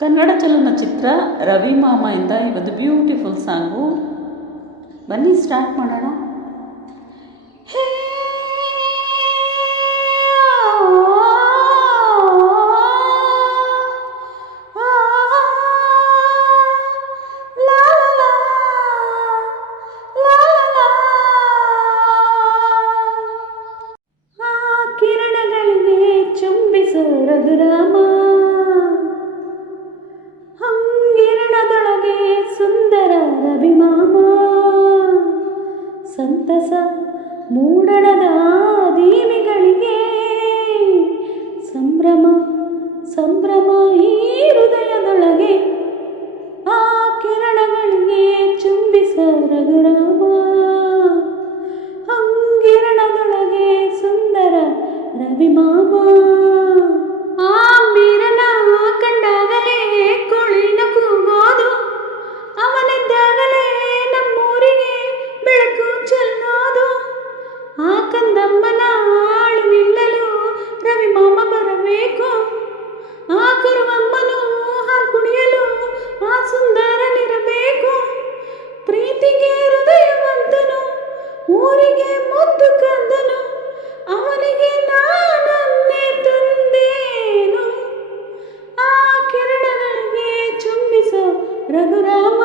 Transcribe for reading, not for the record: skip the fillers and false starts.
ಕನ್ನಡ ಚಲನಚಿತ್ರ ರವಿ ಮಾಮ ಇಂದ ಈ ಒಂದು ಬ್ಯೂಟಿಫುಲ್ ಸಾಂಗು. ಬನ್ನಿ ಸ್ಟಾರ್ಟ್ ಮಾಡೋಣ. ಹೇ ಕಿರಣಗಳಿಗೆ ಚುಂಬಿಸೋ ರಘುರಾಮ, ಹಂಗಿರಣದೊಳಗೆ ಸುಂದರ ರವಿಮಾಮ, ಸಂತಸ ಮೂಡಣದ ದೀವಿಗಳಿಗೆ ಸಂಭ್ರಮ ಸಂಭ್ರಮ ಈ ಹೃದಯದೊಳಗೆ, ಆ ಕಿರಣಗಳಿಗೆ ಚುಂಬಿಸ ರಘುರಾಮ, ಹಂಗಿರಣದೊಳಗೆ ಸುಂದರ ರವಿಮಾಮ. ಆ ಮೀರನ ಕಂಡಾಗಲೇ ಕೋಳಿನ ಕೂಗೋದು, ಅವನಿದ್ದಾಗಲೇ ನಮ್ಮೂರಿಗೆ ಬೆಳಕು ಚೆಲ್ಲೋದು. ಆ ಕಂದಮ್ಮನ ಆಳು ನಿಲ್ಲಲು ರವಿಮಾಮ ಬರಬೇಕು, ಆ ಕರುವಮ್ಮನು ಹಾಲು ಕುಡಿಯಲು ಆ ಸುಂದರನಿರಬೇಕು. ಪ್ರೀತಿಗೆ ಹೃದಯವಂತನು, ಊರಿಗೆ ಮುದ್ದು ಕಂದನು, ಅವನಿಗೆ ನಾನನ್ನೇ ತಂದೇನು. ಆ ಕಿರಣಗಳಿಗೆ ಚುಂಬಿಸೋ ರಘುರಾಮ,